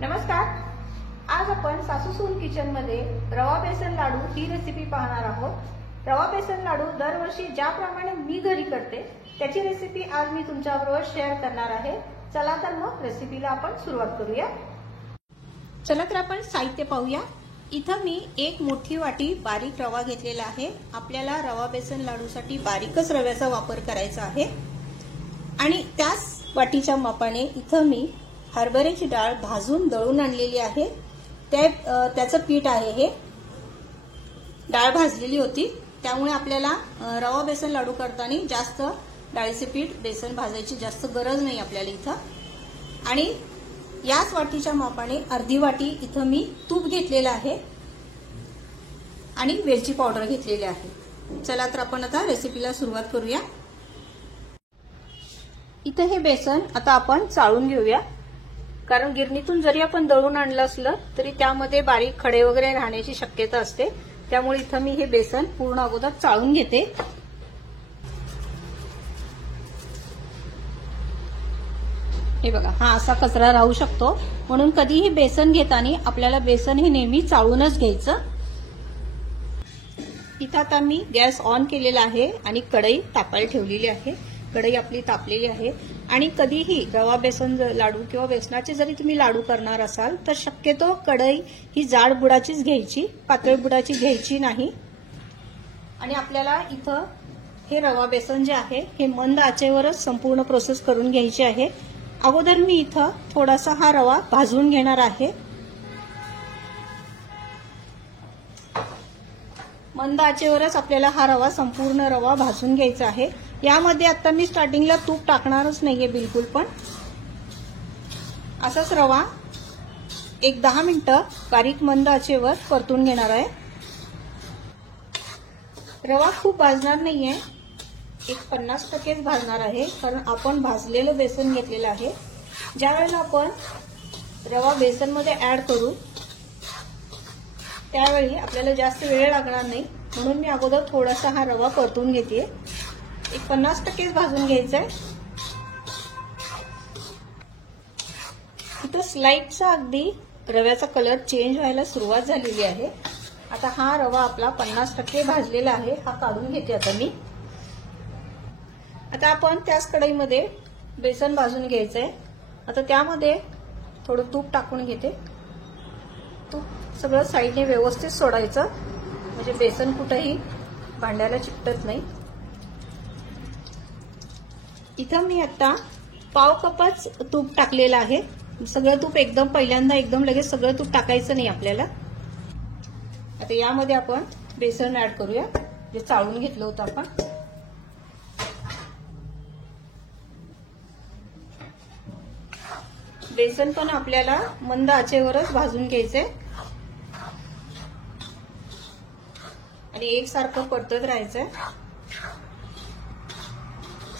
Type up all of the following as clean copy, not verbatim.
नमस्कार. आज आपण सासू सून किचन मध्ये रवा बेसन लाडू ही रेसिपी पाहणार आहोत. रवा बेसन लाडू दरवर्षी ज्याप्रमाणे मी घरी करते त्याची रेसिपी आज मी तुमच्याबरोबर शेअर करणार आहे. चला तर मग रेसिपीला आपण सुरुवात करूया. चला तर आपण साहित्य पाहूया. इथं मी एक मोठी वाटी बारीक रवा घेतलेला आहे. आपल्याला रवा बेसन लाडूसाठी बारीकच रव्याचा वापर करायचा आहे. आणि त्याच वाटीच्या मापाने इथं मी हरभऱ्याची डाळ भाजून दळून आणलेली आहे. त्याचं पीठ आहे. हे डाळ भाजलेली होती त्यामुळे आपल्याला रवा बेसन लाडू करताना जास्त डाळीचे पीठ बेसन भाजायची जास्त गरज नाही आपल्याला इथं. आणि याच वाटीच्या मापाने अर्धी वाटी इथं मी तूप घेतलेलं आहे आणि वेलची पावडर घेतलेली आहे. चला तर आपण आता रेसिपीला सुरुवात करूया. इथं हे बेसन आता आपण चाळून घेऊया. कारण गिरणीतून जरी आपण दळून आणलं असलं तरी त्यामध्ये बारीक खडे वगैरे राहण्याची शक्यता असते. त्यामुळे इथं मी हे बेसन पूर्ण अगोदर चाळून घेते. हे बघा, हा असा कचरा राहू शकतो म्हणून कधीही बेसन घेताना आपल्याला बेसन हे नेहमी चाळूनच घ्यायचं. इथं आता मी गॅस ऑन केलेला आहे आणि कढई तापायला ठेवलेली आहे. कढई आपली तापलेली आहे. आणि कधीही रवा बेसन लाडू किंवा बेसनाचे जरी तुम्ही लाडू करणार असाल तर शक्यतो कढई ही जाड बुडाचीच घ्यायची, पातळ बुडाची घ्यायची नाही. आणि आपल्याला इथं हे रवा बेसन जे आहे हे मंद आचेवरच संपूर्ण प्रोसेस करून घ्यायची आहे. अगोदर मी इथं थोडासा हा रवा भाजून घेणार आहे. मंद आचेवरच आपल्याला हा रवा संपूर्ण रवा भाजून घ्यायचा आहे. यामध्ये आता मी स्टार्टिंगला तूप टाकणारच नाहीये बिलकुल पण. असाच रवा एक 10 मिनिटं बारीक मंद आचेवर परतून घेणार आहे. रवा खूप भाजणार नाहीये, एक 50%च भाजणार आहे. कारण आपण भाजलेलं बेसन घेतलेलं आहे. ज्या वेळेला आपण रवा बेसन मध्ये ऍड करू त्यावेळी आपल्याला जास्त वेळ लागणार नाही म्हणून मी अगोदर थोडासा हा रवा परतून घेते. एक 50%च भाजून घ्यायचा आहे. इथं स्लाइडचा अगदी रव्याचा कलर चेंज व्हायला सुरुवात झालेली आहे. आता हा रवा आपला 50% भाजलेला आहे. हा काढून घेते आता मी. आता आपण त्याच कढईमध्ये बेसन भाजून घ्यायचंय. आता त्यामध्ये थोडं तूप टाकून घेते. तूप सगळं साईडने व्यवस्थित सोडायचं म्हणजे बेसन कुठेही भांड्याला चिकटत नाही. इथं मी आता पाव कपच तूप टाकलेलं आहे. सगळं तूप एकदम पहिल्यांदा एकदम लगेच सगळं तूप टाकायचं नाही आपल्याला. आता यामध्ये आपण बेसन ऍड करूया जे चाळून घेतलं होतं आपण. बेसन पण आपल्याला मंद आचेवरच भाजून घ्यायचंय आणि एकसारखं परतत राहायचंय.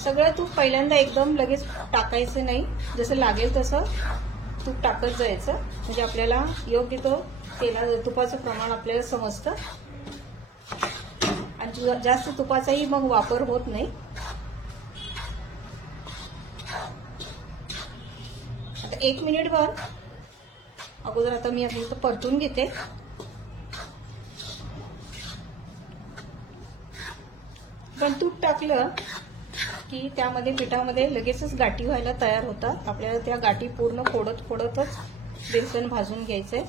सगळं तूप पहिल्यांदा एकदम लगेच टाकायचं नाही. जसं लागेल तसं तूप टाकत जायचं म्हणजे आपल्याला योग्य तो तुपाचं प्रमाण आपल्याला समजतं आणि जास्त तुपाचाही मग वापर होत नाही. आता 1 मिनिटभर अगोदर आता मी आता परतून घेते. पण तूप टाकलं की त्यामध्ये पिठामध्ये लगेचच गाठी व्हायला तयार होतात. आपल्याला त्या गाठी पूर्ण फोडतच बेसन भाजून घ्यायचंय.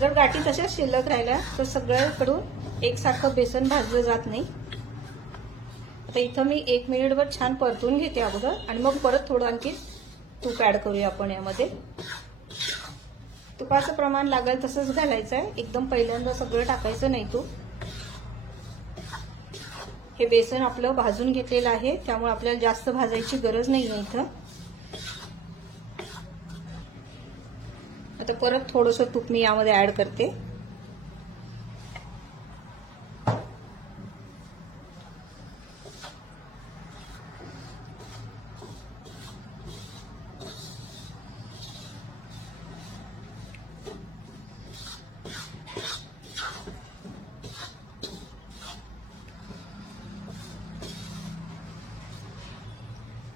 जर गाठी तशाच शिल्लक राहिल्या तर सगळ्याकडून एकसारखं बेसन भाजलं जात नाही. आता इथं मी 1 मिनिटभर छान परतून घेते अगोदर आणि मग परत थोडं आणखी तूप ऍड करूया आपण यामध्ये. तुपाचं प्रमाण लागेल तसंच घालायचं आहे. एकदम पहिल्यांदा सगळं टाकायचं नाही तूप. हे बेसन आपलं भाजून घेतलेलं आहे त्यामुळे आपल्याला जास्त भाजायची गरज नाहीये इथं. आता परत थोडंसं तूप मी यामध्ये ऍड करते.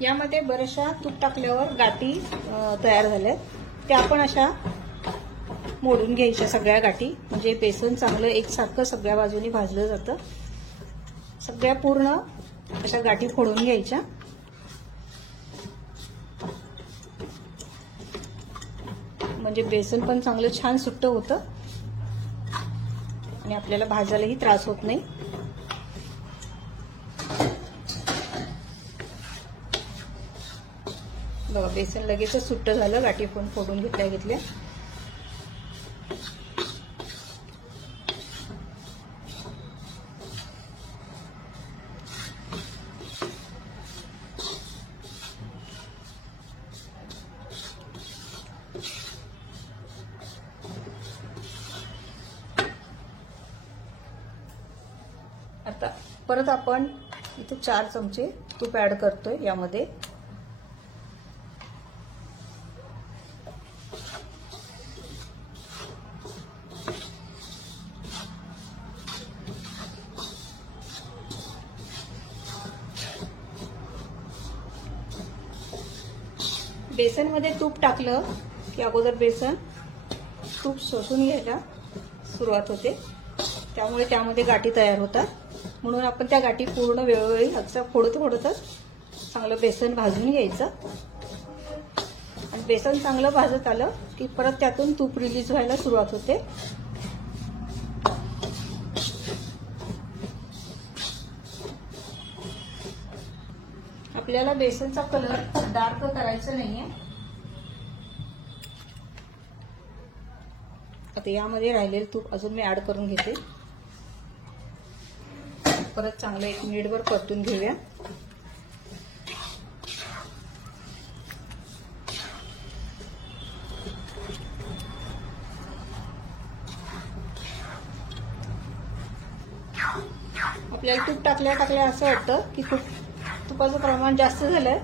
यामध्ये बऱ्याचशा तूप टाकल्यावर गाठी तयार झाल्यात. त्या आपण अशा मोडून घ्यायच्या सगळ्या गाठी, म्हणजे बेसन चांगलं एकसारखं सगळ्या बाजूनी भाजलं जातं. सगळ्या पूर्ण अशा गाठी फोडून घ्यायच्या. म्हणजे बेसन पण चांगलं छान सुट्ट होतं आणि आपल्याला भाजायलाही त्रास होत नाही. बघा बेसन लगेचच सुट्ट झालं, गाठी पण फोडून घेतल्या. आता परत आपण इथे 4 चमचे तूप ऍड करतोय यामध्ये. बेसन मध्ये तूप टाकलं की अगोदर बेसन तूप शोषून घ्यायला सुरुवात होते, त्यामुळे त्यामध्ये गाठी तयार होतात. म्हणून आपण त्या गाठी पूर्ण वेळोवेळी अक्षर फोडतच चांगलं बेसन भाजून घ्यायचं. आणि बेसन चांगलं भाजत आलं की परत त्यातून तूप रिलीज व्हायला सुरुवात होते. आपल्याला बेसनचा कलर डार्क करायचा नाहीये. आता यामध्ये राहिलेलं तूप अजून मी ऍड करून घेते. परत चांगलं 1 मिनिटभर परतून घेऊया. आपल्याला तूप टाकल्या असं वाटतं की तुपाचं प्रमाण जास्त झालंय,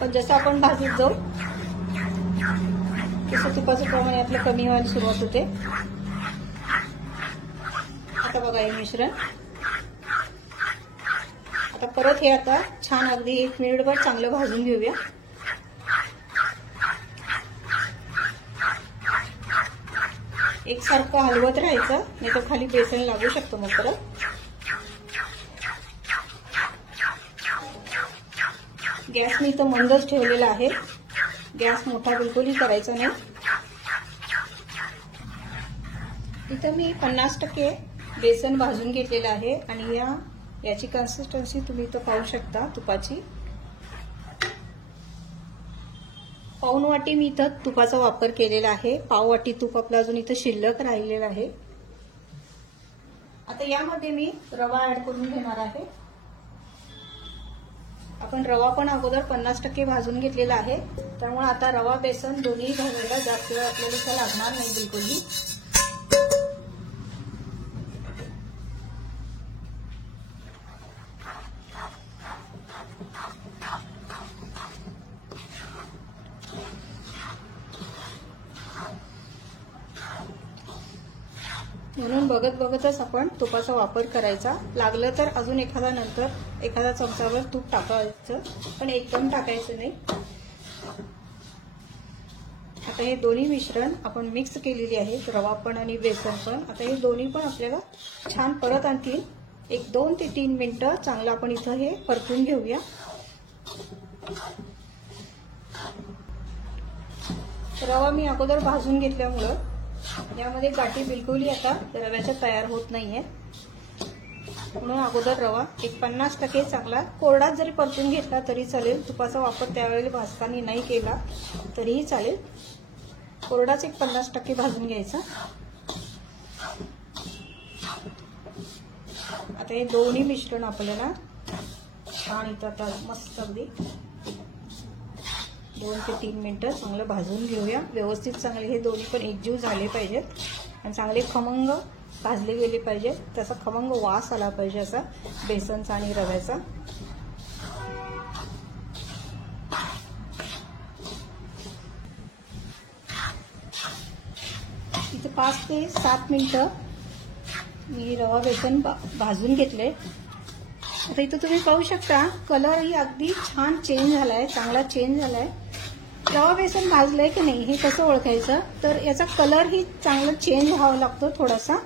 पण जसं आपण भाजत जाऊ तसं तुपाचं प्रमाण यातलं कमी व्हायला सुरुवात होते. आता बघा हे मिश्रण. आता परत हे आता छान अगदी 1 मिनिटभर चांगलं भाजून घेऊया. एकसारखं हलवत राहायचं, नाही तर खाली बेसन लागू शकतं मग परत. गॅस मी इथं मंदच ठेवलेला आहे, गॅस मोठा बिलकुलही करायचा नाही. इथं मी 50% बेसन भाजून घेतलेलं आहे आणि याची कन्सिस्टन्सी तुम्ही इथं पाहू शकता तुपाची. पाऊण वाटी मी इथं तुपाचा वापर केलेला आहे. पाव वाटी तूप आपलं अजून इथं शिल्लक राहिलेलं आहे. आता यामध्ये मी रवा ऍड करून घेणार आहे. आपण रवा पण अगोदर 50% भाजून घेतलेला आहे, त्यामुळे आता रवा बेसन दोन्ही भाजायला जास्त वेळ आपल्याला लागणार नाही बिलकुलही. म्हणून बघतच आपण तुपाचा वापर करायचा. लागलं तर अजून एखादा चमचाभर तूप टाकायचं, पण एकदम टाकायचं नाही. आता हे दोन्ही मिश्रण आपण मिक्स केलेली आहे, रवा पण आणि बेसन पण. आता हे दोन्ही पण आपल्याला छान परत आणखी 2 ते 3 मिनिटं चांगलं आपण इथं हे परतून घेऊया. रवा मी अगोदर भाजून घेतल्यामुळं यामध्ये गाठी बिलकुलही आता रव्याच्या तयार होत नाहीये. म्हणून अगोदर रवा 50% चांगला कोरडाच जरी परतून घेतला तरी चालेल. तुपाचा वापर त्यावेळी भाजताना नाही केला तरीही चालेल. कोरडाच 50% भाजून घ्यायचा. आता हे दोन्ही मिश्रण आपल्याला छान इथं आता मस्त अगदी 2 ते 3 मिनिटं चांगलं भाजून घेऊया. व्यवस्थित चांगले हे दोन्ही पण एकजीव झाले पाहिजेत आणि चांगले खमंग भाजले गेले पाहिजे. त्याचा खमंग वास आला पाहिजे असा बेसनचा आणि रव्याचा. इथे 5 ते 7 मिनिटं मी रवा बेसन भाजून घेतले. आता इथं तुम्ही पाहू शकता कलरही अगदी छान चेंज झालाय, चांगला चेंज झालाय. रवा बेसन भाजलंय की नाही हे कसं ओळखायचं, तर याचा कलर ही चांगला चेंज व्हावा लागतो थोडासा,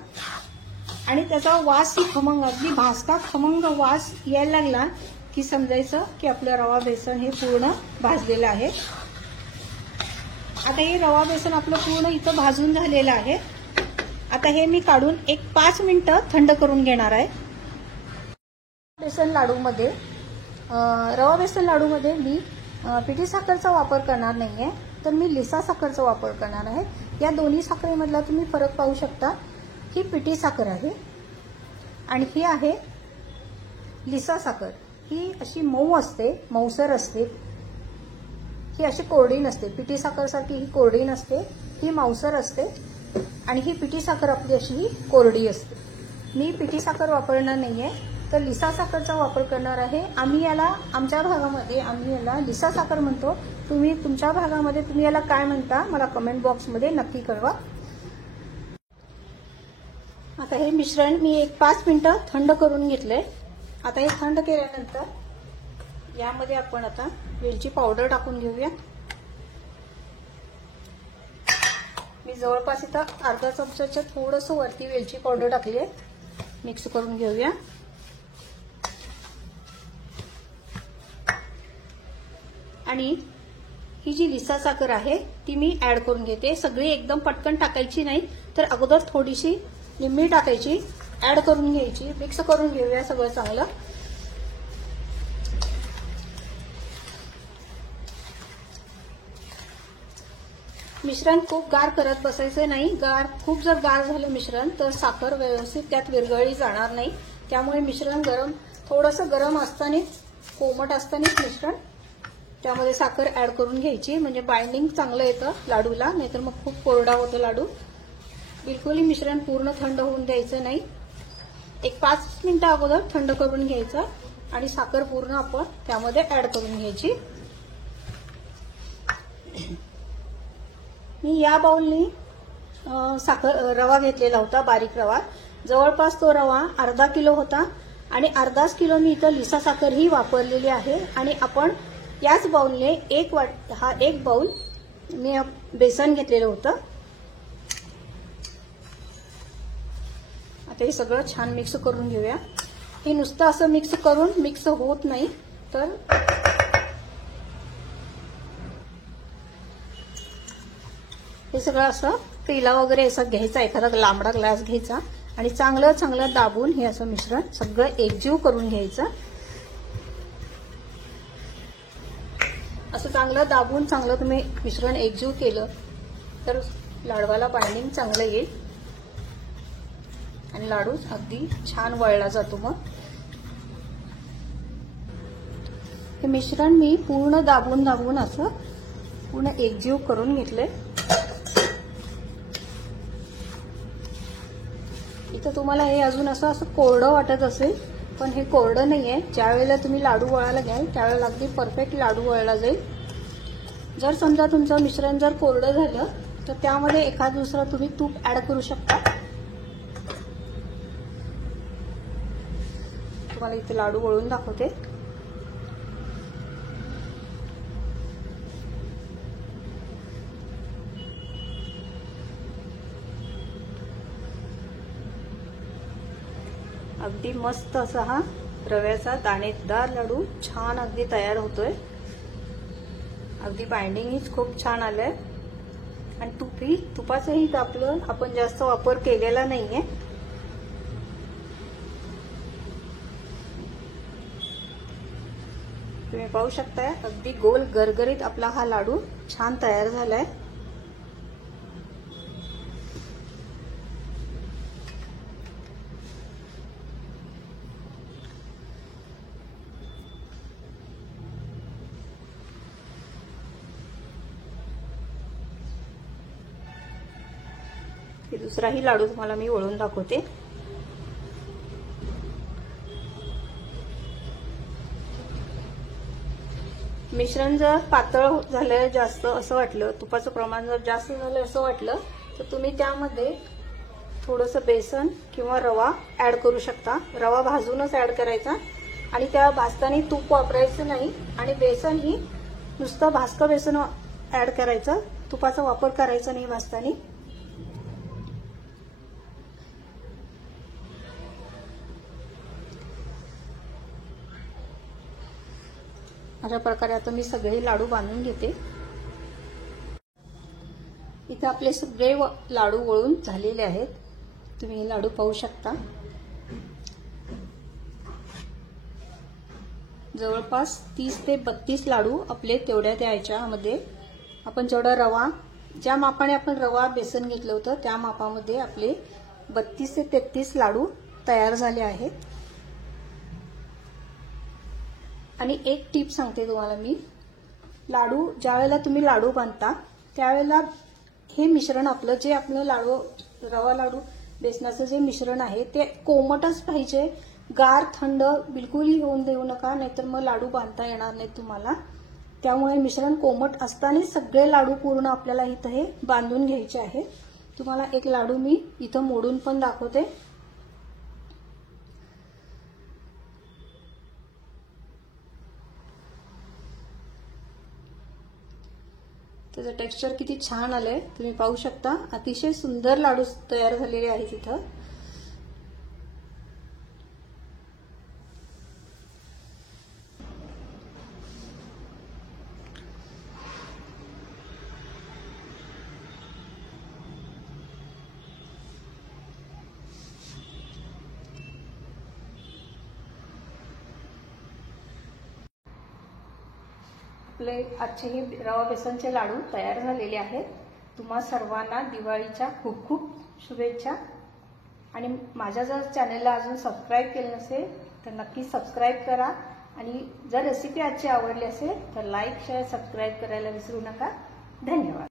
आणि त्याचा वास ही खमंग, अगदी भाजता खमंग वास यायला लागला की समजायचं की आपलं रवा बेसन हे पूर्ण भाजलेलं आहे. आता हे रवा बेसन आपलं पूर्ण इथं भाजून झालेलं आहे. आता हे मी काढून एक 5 मिनिटं थंड करून घेणार आहे. बेसन लाडूमध्ये रवा बेसन लाडूमध्ये मी पिठी साखरचा वापर करणार नाहीये, तर मी लिसा साखरचा वापर करणार आहे. या दोन्ही साखरेमधला तुम्ही फरक पाहू शकता. ही पिठी साखर आहे आणि ही आहे लिसा साखर. ही अशी मऊ असते, मऊसर असते, ही अशी कोरडी नसते. पिठी साखर सारखी ही कोरडी नसते, ही मऊसर असते, आणि ही पिठी साखर आपली अशी ही कोरडी असते. मी पिठी साखर वापरणार नाहीये, तर लिसा साखरचा वापर करणार आहे. आमच्या भागामध्ये आम्ही याला लिसा साखर म्हणतो. तुम्ही तुमच्या भागामध्ये तुम्ही याला काय म्हणता मला कमेंट बॉक्समध्ये नक्की कळवा. आता हे मिश्रण मी एक 5 मिनिटं थंड करून घेतलंय. आता हे थंड केल्यानंतर यामध्ये आपण आता वेलची पावडर टाकून घेऊया. मी जवळपास इथं अर्धा चमचाच्या थोडंसं वरती वेलची पावडर टाकली आहे. मिक्स करून घेऊया. आणि ही जी लिसा साखर आहे ती मी ऍड करून घेते. सगळी एकदम पटकन टाकायची नाही, तर अगोदर थोडीशी निम्मी टाकायची, ऍड करून घ्यायची, मिक्स करून घेऊया सगळं चांगलं. मिश्रण खूप गार करत बसायचं नाही. खूप जर गार झालं मिश्रण तर साखर व्यवस्थित त्यात विरघळली जाणार नाही. त्यामुळे मिश्रण थोडंसं गरम असतानाच, कोमट असतानाच मिश्रण त्यामध्ये साखर ऍड करून घ्यायची, म्हणजे बाइंडिंग चांगलं येतं लाडूला. नाहीतर मग खूप कोरडा होतो लाडू. बिलकुलही मिश्रण पूर्ण थंड होऊन द्यायचं नाही. एक 5 मिनिटं अगोदर थंड करून घ्यायचं आणि साखर पूर्ण आपण त्यामध्ये ऍड करून घ्यायची. मी या बाउलनी रवा घेतलेला होता, बारीक रवा. जवळपास तो रवा अर्धा किलो होता आणि अर्धाच किलो मी इथं लिसा साखर ही वापरलेली आहे. आणि आपण याच बाउलने एक बाउल मी बेसन घेतलेलं होतं. आता हे सगळं छान मिक्स करून घेऊया. हे नुसतं असं मिक्स होत नाही, तर हे सगळं असं पेला वगैरे असं घ्यायचा, एखादा लांबडा ग्लास घ्यायचा आणि चांगलं दाबून हे असं मिश्रण सगळं एकजीव करून घ्यायचं. असं चांगलं दाबून तुम्ही मिश्रण एकजीव केलं तर लाडवाला बाइंडिंग चांगलं येईल आणि लाडू अगदी छान वळला जातो. मग हे मिश्रण मी पूर्ण दाबून असं पूर्ण एकजीव करून घेतलंय. इथं तुम्हाला हे अजून असं कोरडं वाटत असेल, पण हे कोरडं नाहीये. ज्या वेळेला तुम्ही लाडू वळायला घ्याल त्यावेळेला अगदी परफेक्ट लाडू वळला जाईल. जर समजा तुमचं मिश्रण जर कोरडं झालं तर त्यामध्ये एखाद दुसरं तुम्ही तूप ऍड करू शकता. तुम्हाला इथे लाडू वळून दाखवते. अगदी मस्त असा हा रव्याचा दाणेदार लाडू छान अगदी तयार होतोय. अगदी बाइंडिंगच खूप छान आलंय आणि तुपाचंही आपलं आपण जास्त वापर केलेला नाहीये. तुम्ही पाहू शकताय अगदी गोल गरगरीत आपला हा लाडू छान तयार झालाय. दुसराही लाडू तुम्हाला मी वळून दाखवते. मिश्रण जर पातळ झालं जास्त असं वाटलं, तुपाचं प्रमाण जर जास्त झालं असं वाटलं, तर तुम्ही त्यामध्ये थोडंसं बेसन किंवा रवा ऍड करू शकता. रवा भाजूनच ऍड करायचा आणि त्या भाजताना तूप वापरायचं नाही. आणि बेसन ही नुसतं भाजकं बेसन ऍड करायचं, तुपाचा वापर करायचा नाही भाजताना. अशा प्रकारे आता मी सगळे लाडू बांधून घेते. इथे आपले सगळे लाडू वळून झालेले आहेत. तुम्ही हे लाडू पाहू शकता. जवळपास 30 ते 32 लाडू आपले तेवढ्या याच्यामध्ये आपण जेवढा रवा, ज्या मापाने आपण रवा बेसन घेतलं होतं त्या मापामध्ये आपले 32 ते 33 लाडू तयार झाले आहेत. आणि एक टिप सांगते तुम्हाला मी, लाडू ज्या वेळेला तुम्ही लाडू बांधता त्यावेळेला हे मिश्रण आपलं जे आपलं लाडू, रवा लाडू बेसनाचं जे मिश्रण आहे ते कोमटच पाहिजे. गार थंड बिलकुलही होऊन देऊ नका, नाहीतर मग लाडू बांधता येणार नाहीत तुम्हाला. त्यामुळे मिश्रण कोमट असताना सगळे लाडू पूर्ण आपल्याला इथं हे बांधून घ्यायचे आहे. तुम्हाला एक लाडू मी इथं मोडून पण दाखवते. त्याचं टेक्स्चर किती छान आलंय तुम्ही पाहू शकता. अतिशय सुंदर लाडू तयार झालेले आहेत इथं. आपले आजचे हे रवा बेसनचे लाडू तयार झालेले आहेत. तुम्हा सर्वांना दिवाळीच्या खूप खूप शुभेच्छा. आणि माझ्या जर चॅनलला अजून सबस्क्राईब केलं नसेल तर नक्की सबस्क्राईब करा. आणि जर रेसिपी आजची आवडली असेल तर लाईक, शेअर, सबस्क्राईब करायला विसरू नका. धन्यवाद.